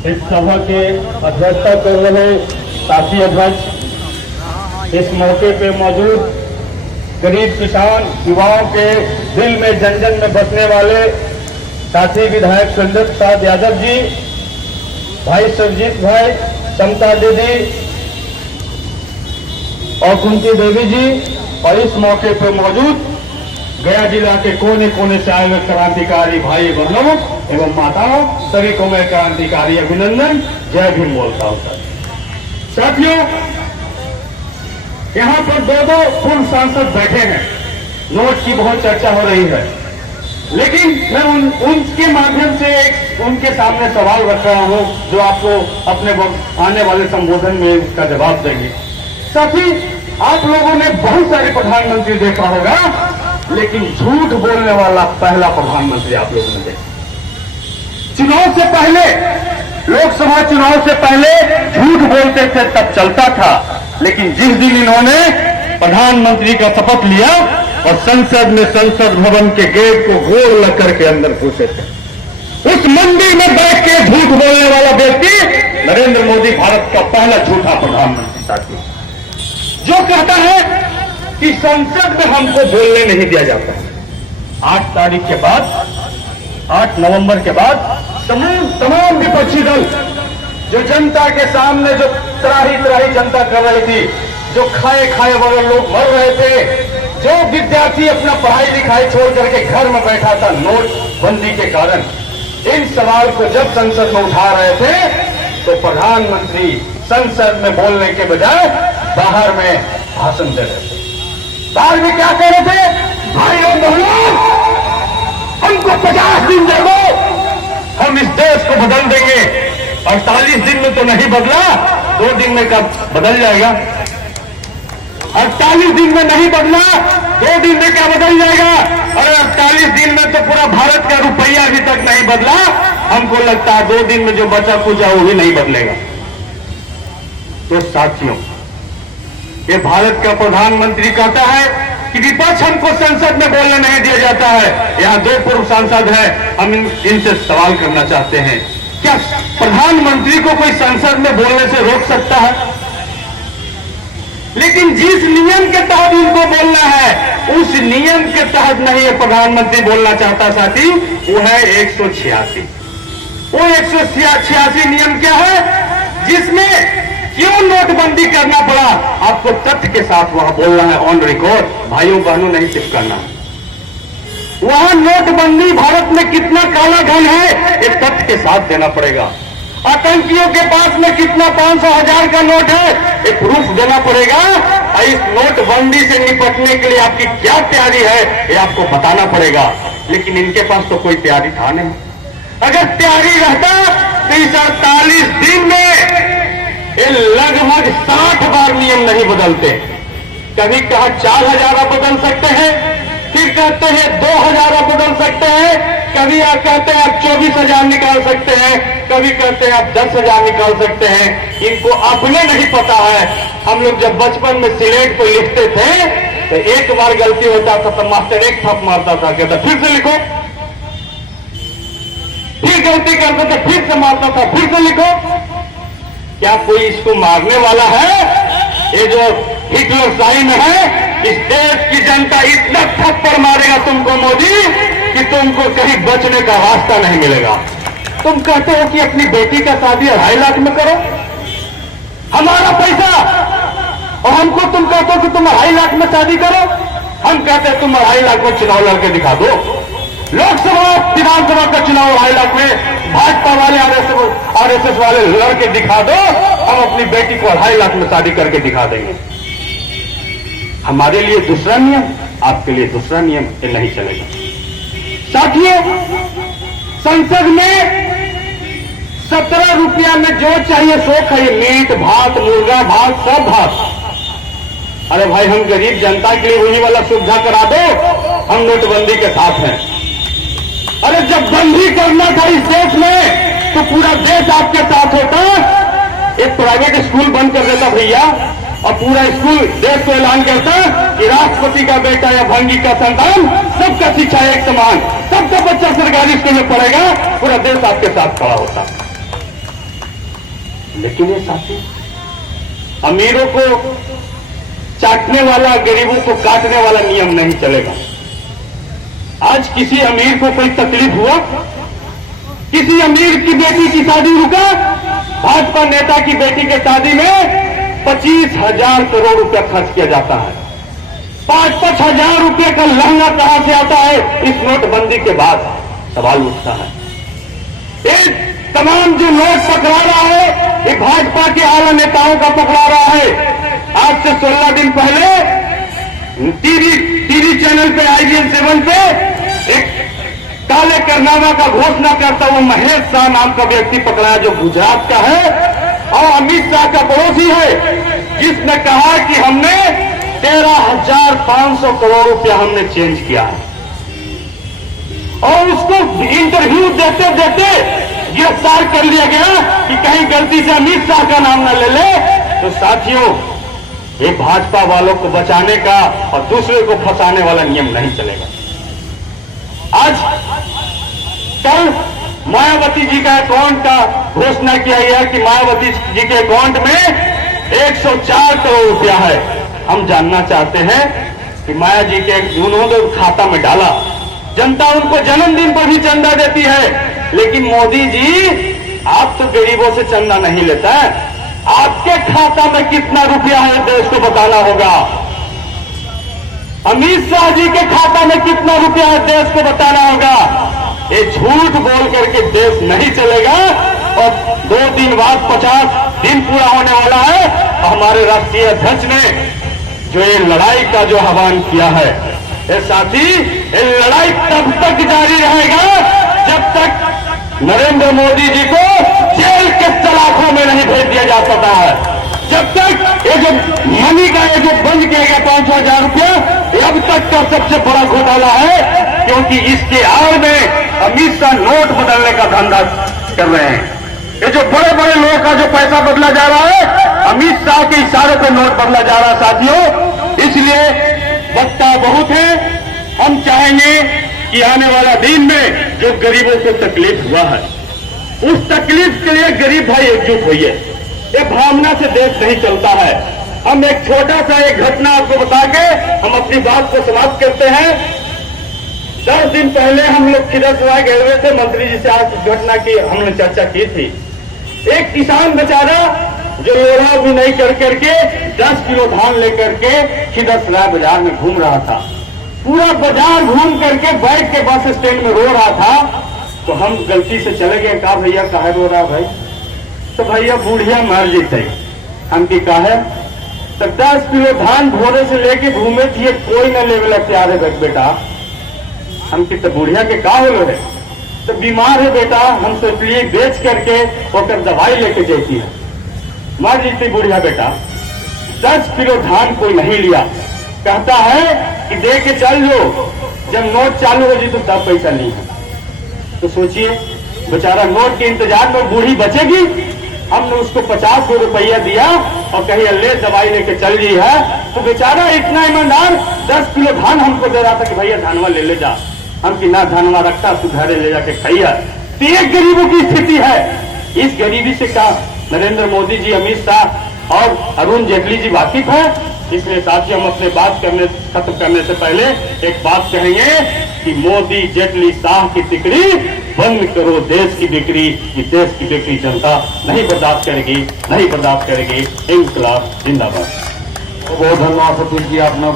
इस सभा के अध्यक्षता कर रहे साथी अध्यक्ष, इस मौके पे मौजूद गरीब किसान युवाओं के दिल में जन जन में बसने वाले साथी विधायक संजय प्रसाद यादव जी, भाई सुरजीत भाई, समता दीदी और कुंती देवी जी, और इस मौके पर मौजूद गया जिला के कोने कोने से आए हुए क्रांतिकारी भाई बहनों एवं माताओं, सभी को मैं क्रांतिकारी अभिनंदन, जय भीम बोलता हूं। साथियों, यहां पर दो पूर्व सांसद बैठे हैं, नोट की बहुत चर्चा हो रही है, लेकिन मैं उनके माध्यम से एक उनके सामने सवाल रख रहा हूं जो आपको अपने आने वाले संबोधन में इसका जवाब देंगे। साथी, आप लोगों ने बहुत सारे प्रधानमंत्री देखा होगा, लेकिन झूठ बोलने वाला पहला प्रधानमंत्री आप लोगों ने देखा। चुनाव से पहले, लोकसभा चुनाव से पहले झूठ बोलते थे तब चलता था, लेकिन जिस दिन इन्होंने प्रधानमंत्री का शपथ लिया और संसद में संसद भवन के गेट को गोल लग करके अंदर घुसे थे, उस मंदिर में बैठ के झूठ बोलने वाला व्यक्ति नरेंद्र मोदी भारत का पहला झूठा प्रधानमंत्री साथी, जो कहता है कि संसद में हमको बोलने नहीं दिया जाता है। 8 तारीख के बाद, 8 नवंबर के बाद तमाम विपक्षी दल जो जनता के सामने जो त्राही जनता कर रही थी, जो खाए बगैर लोग मर रहे थे, जो विद्यार्थी अपना पढ़ाई लिखाई छोड़ करके घर में बैठा था नोटबंदी के कारण, इन सवाल को जब संसद में उठा रहे थे तो प्रधानमंत्री संसद में बोलने के बजाय बाहर में भाषण दे रहे थे। बाहर में क्या कह रहे थे? भाइयों बहनों, हमको 50 दिन दे दो, हम इस देश को बदल देंगे। 48 दिन में तो नहीं बदला, 2 दिन में कब बदल जाएगा? 48 दिन में नहीं बदला, 2 दिन में क्या बदल जाएगा? अरे 48 दिन में तो पूरा भारत का रुपया अभी तक नहीं बदला, हमको लगता है 2 दिन में जो बचा कुछ है वो भी नहीं बदलेगा। तो साथियों, ये भारत का प्रधानमंत्री कहता है कि विपक्ष हमको संसद में बोलने नहीं दिया जाता है। यहाँ 2 पूर्व सांसद हैं, हम इनसे सवाल करना चाहते हैं, क्या प्रधानमंत्री को कोई संसद में बोलने से रोक सकता है? लेकिन जिस नियम के तहत इनको बोलना है, उस नियम के तहत नहीं ये प्रधानमंत्री बोलना चाहता साथी, वो है 186। वो 186 नियम क्या है, जिसमें क्यों नोटबंदी करना पड़ा, आपको तथ्य के साथ वहां बोलना है, ऑन रिकॉर्ड, भाइयों बहनों नहीं चिपकाना। वहां नोटबंदी भारत में कितना काला धन है, ये तथ्य के साथ देना पड़ेगा। आतंकियों के पास में कितना 500,000 का नोट है, ये प्रूफ देना पड़ेगा। इस नोटबंदी से निपटने के लिए आपकी क्या तैयारी है, ये आपको बताना पड़ेगा। लेकिन इनके पास तो कोई तैयारी था नहीं। अगर तैयारी रहता तो इस 48 दिन में ये लगभग 60 बार नियम नहीं बदलते। कभी कहा 4,000 आप बदल सकते हैं, फिर कहते हैं 2,000 आप बदल सकते हैं, कभी आप कहते हैं आप 24,000 निकाल सकते हैं, कभी कहते हैं आप 10,000 निकाल सकते हैं। इनको अपने नहीं पता है। हम लोग जब बचपन में स्लेट को लिखते थे तो एक बार गलती होता था तो मास्टर एक थप मारता था, कहता फिर से लिखो, फिर गलती करता था फिर से मारता था, फिर से लिखो। क्या कोई इसको मारने वाला है? ये जो हिटलर साइन है, इस देश की जनता इतना थप्पड़ मारेगा तुमको मोदी कि तुमको कहीं बचने का रास्ता नहीं मिलेगा। तुम कहते हो कि अपनी बेटी का शादी 2.5 लाख में करो, हमारा पैसा, और हमको तुम कहते हो कि तुम 2.5 लाख में शादी करो। हम कहते हैं तुम 2.5 लाख में चुनाव लड़के दिखा दो। लोकसभा विधानसभा का चुनाव 2.5 लाख में भाजपा वाले आरएसएस वाले लड़के दिखा दो, हम अपनी बेटी को 2.5 लाख में शादी करके दिखा देंगे। हमारे लिए दूसरा नियम, आपके लिए दूसरा नियम, ये नहीं चलेगा। साथियों, संसद में 17 रुपया में जो चाहिए सो खाइए, मीट भात, मुर्गा भात, सब भात। अरे भाई, हम गरीब जनता के लिए वही वाला सुविधा करा दो, हम नोटबंदी के साथ हैं। अरे जब बंदी करना था इस देश में तो पूरा देश आपके साथ होता। एक प्राइवेट स्कूल बंद कर देता भैया, और पूरा स्कूल देश को ऐलान करता कि राष्ट्रपति का बेटा या भंगी का संतान, सबका शिक्षा एक समान, सबका बच्चा सरकारी स्कूल में पढ़ेगा, पूरा देश आपके साथ खड़ा होता। लेकिन ये साथी, अमीरों को चाटने वाला, गरीबों को काटने वाला नियम नहीं चलेगा। आज किसी अमीर को कोई तकलीफ हुआ, किसी अमीर की बेटी की शादी रुका, भाजपा नेता की बेटी के शादी में 25,000 करोड़ रुपया खर्च किया जाता है। 5-5 हजार रुपये का लहंगा कहां से आता है? इस नोटबंदी के बाद सवाल उठता है। ये तमाम जो नोट पकड़ा रहा है, ये भाजपा के आला नेताओं का पकड़ा रहा है। आज से 16 दिन पहले टीवी चैनल पे IBN 7 पे एक काले करनामा का घोषणा करता हुआ महेश शाह नाम का व्यक्ति पकड़ा, जो गुजरात का है और अमित शाह का पड़ोसी है, जिसने कहा कि हमने 13,500 करोड़ रुपया हमने चेंज किया है। और उसको इंटरव्यू देते देते गिरफ्तार कर लिया गया कि कहीं गलती से अमित शाह का नाम न ले ले। तो साथियों, ये भाजपा वालों को बचाने का और दूसरे को फंसाने वाला नियम नहीं चलेगा। आज कल मायावती जी का अकाउंट का घोषणा किया गया कि मायावती जी के अकाउंट में 104 करोड़ रुपया है। हम जानना चाहते हैं कि माया जी के उन्होंने खाता में डाला, जनता उनको जन्मदिन पर भी चंदा देती है, लेकिन मोदी जी आप तो गरीबों से चंदा नहीं लेता है। आपके खाता में कितना रुपया है देश को बताना होगा। अमित शाह जी के खाता में कितना रुपया है देश को बताना होगा। ये झूठ बोल करके देश नहीं चलेगा। और 2 दिन बाद 50 दिन पूरा होने वाला है, हमारे राष्ट्रीय अध्यक्ष ने जो ये लड़ाई का जो आह्वान किया है, ये साथी, ये लड़ाई तब तक जारी रहेगा जब तक नरेंद्र मोदी जी को जेल के सलाखों में नहीं भेज दिया जा सकता है। जब तक ये जो मनी का ये जो बंद किया गया 500,000 रुपया, ये अब तक का सबसे बड़ा घोटाला है, क्योंकि इसके आड़ में अमित शाह नोट बदलने का धंधा कर रहे हैं। ये जो बड़े बड़े लोगों का जो पैसा बदला जा रहा है, अमित शाह के इशारे पे नोट बदला जा रहा है साथियों। इसलिए वक्ता बहुत है। हम चाहेंगे कि आने वाला दिन में जो गरीबों को तकलीफ हुआ है, उस तकलीफ के लिए गरीब भाई एकजुट होइए। ये भावना से देश नहीं चलता है। हम एक छोटा सा एक घटना आपको बता के हम अपनी बात को समाप्त करते हैं। 10 दिन पहले हम लोग खिदरसराय गए हुए थे, मंत्री जी से आज इस घटना की हमने चर्चा की थी। एक किसान बेचारा जो लोढ़ा भी नहीं कर करके 10 किलो धान लेकर के खिदरसराय बाजार में घूम रहा था। पूरा बाजार घूम करके बैठ के बस स्टैंड में रो रहा था। तो हम गलती से चले गए, कहा भैया काहे रो रहा भाई? तो भैया बुढ़िया मर जीते। हम की कहा तो 10 किलो धान भोरे से लेके घूमे थी, कोई न लेवे तैयार है बेटा। हम की तो बुढ़िया के का हो है? तो बीमार है बेटा, हम सोचलिए बेच करके होकर दवाई लेके जाती है। मर जीती बुढ़िया बेटा। 10 किलो धान कोई नहीं लिया, कहता है कि दे के चल जो, जब नोट चालू हो जी तो तब पैसा नहीं है। तो सोचिए बेचारा नोट के इंतजार में बूढ़ी बचेगी। हमने उसको 50 रुपया दिया और कहीं ले दवाई लेके चल रही है। तो बेचारा इतना ईमानदार 10 किलो धान हमको दे रहा था कि भैया धानवा ले जा। हम कि ना धानवा रखता, तू घरे ले जाके खाइया। तो ये गरीबों की स्थिति है। इस गरीबी से क्या नरेंद्र मोदी जी, अमित शाह और अरुण जेटली जी वाकिफ है? इसलिए साथियों, हम अपने बात खत्म करने से पहले एक बात कहेंगे कि मोदी, जेटली, शाह की तिकड़ी बंद करो देश की बिक्री। ये देश की बिक्री जनता नहीं बर्दाश्त करेगी, नहीं बर्दाश्त करेगी। इंकलाब जिंदाबाद। बहुत धन्यवाद सतीश जी, आपने